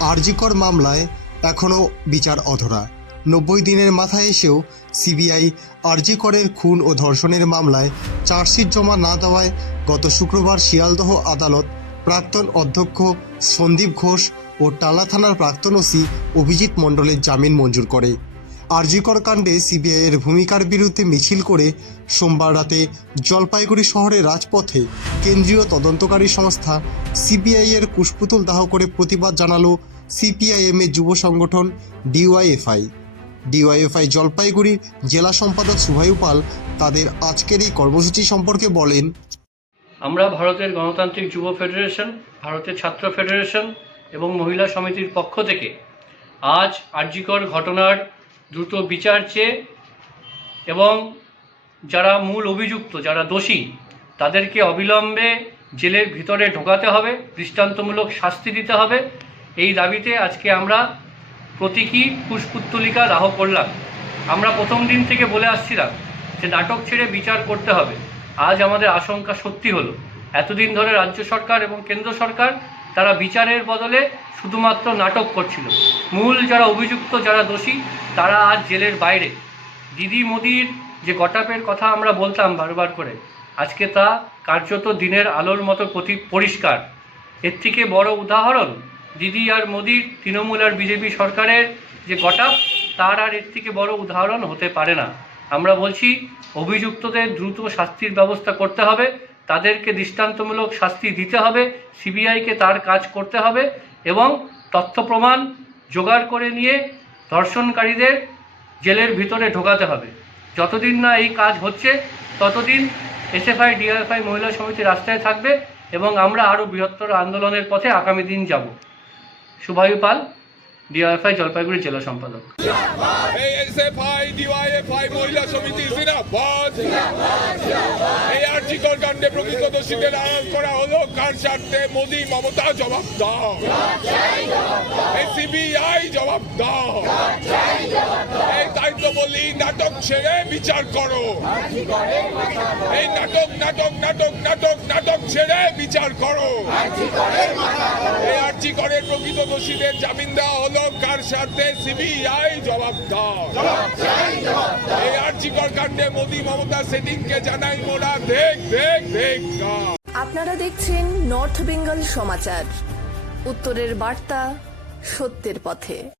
আরজিকর মামলায় এখনও বিচার অধরা। নব্বই দিনের মাথায় এসেও সিবিআই আরজিকরের খুন ও ধর্ষণের মামলায় চার্জশিট জমা না দেওয়ায় গত শুক্রবার শিয়ালদহ আদালত প্রাক্তন অধ্যক্ষ সন্দীপ ঘোষ ও টালা থানার প্রাক্তন ওসি অভিজিৎ মণ্ডলের জামিন মঞ্জুর করে। আরজিকর কাণ্ডে সিবিআইয়ের ভূমিকার বিরুদ্ধে মিছিল করে সোমবার রাতে জলপাইগুড়ি শহরের রাজপথে কেন্দ্রীয় তদন্তকারী সংস্থা সিবিআইয়ের কুশপুতুল দাহ করে প্রতিবাদ জানালো সিপিআইএম এর যুব সংগঠন ডিওয়াইএফআই। ডিওয়াইএফআই জলপাইগুড়ির জেলা সম্পাদক সুভায়ু পাল তাদের আজকের এই কর্মসূচি সম্পর্কে বলেন, আমরা ভারতের গণতান্ত্রিক যুব ফেডারেশন, ভারতের ছাত্র ফেডারেশন এবং মহিলা সমিতির পক্ষ থেকে আজ আর্যিকর ঘটনার দ্রুত বিচার চেয়ে এবং যারা মূল অভিযুক্ত, যারা দোষী, তাদেরকে অবিলম্বে জেলের ভিতরে ঢোকাতে হবে, দৃষ্টান্তমূলক শাস্তি দিতে হবে। এই দাবিতে আজকে আমরা প্রতীকী পুষ্পুত্তলিকা দাহ করলাম। আমরা প্রথম দিন থেকে বলে আসছিলাম যে নাটক ছেড়ে বিচার করতে হবে। আজ আমাদের আশঙ্কা সত্যি হলো। এতদিন ধরে রাজ্য সরকার এবং কেন্দ্র সরকার তারা বিচারের বদলে শুধুমাত্র নাটক করছিল। মূল যারা অভিযুক্ত, যারা দোষী, তারা আজ জেলের বাইরে। দিদি মোদির যে গটাপের কথা আমরা বলতাম বারবার করে, আজকে তা কার্যত দিনের আলোর মতো প্রতি পরিষ্কার। এর থেকে বড় উদাহরণ, দিদি আর মোদির তৃণমূল আর বিজেপি সরকারের যে গটাপ, তার আর এর থেকে বড় উদাহরণ হতে পারে না। আমরা বলছি, অভিযুক্তদের দ্রুত শাস্তির ব্যবস্থা করতে হবে তাদেরকে দৃষ্টান্তমূলক শাস্তি দিতে হবে সিবিআইকে তার কাজ করতে হবে এবং তথ্য প্রমাণ জোগাড় করে নিয়ে ধর্ষণকারীদের জেলের ভিতরে ঢোকাতে হবে। যতদিন না এই কাজ হচ্ছে, ততদিন এসএফআই ডিআরএফআই মহিলা সমিতি রাস্তায় থাকবে এবং আমরা আরও বৃহত্তর আন্দোলনের পথে আগামী দিন যাব। শুভায়ু পাল ডিআরএফআই জলপাইগুড়ি জেলা সম্পাদক। আর্জিকর কাণ্ডে দোষীদের আড়াল করা হলো। কার স্বার্থে মোদী মমতা জবাব দাও। এই সিবিআই জবাব দাও। এই তো বলি, নাটক ছেড়ে বিচার করো। এই নাটক নাটক নাটক নাটক নাটক ছেড়ে বিচার করো। আর্জিকরের প্রকৃত দোষীদের জামিন দেওয়া হলো। কার স্বার্থে? সিবিআই জবাবদার। এই আর্জিকর কাণ্ডে মোদী মমতা সেটিংকে জানাই মোরা দেখ দেখ দেখ। আপনারা দেখছেন নর্থ বেঙ্গল সমাচার। উত্তরের বার্তা সত্যের পথে।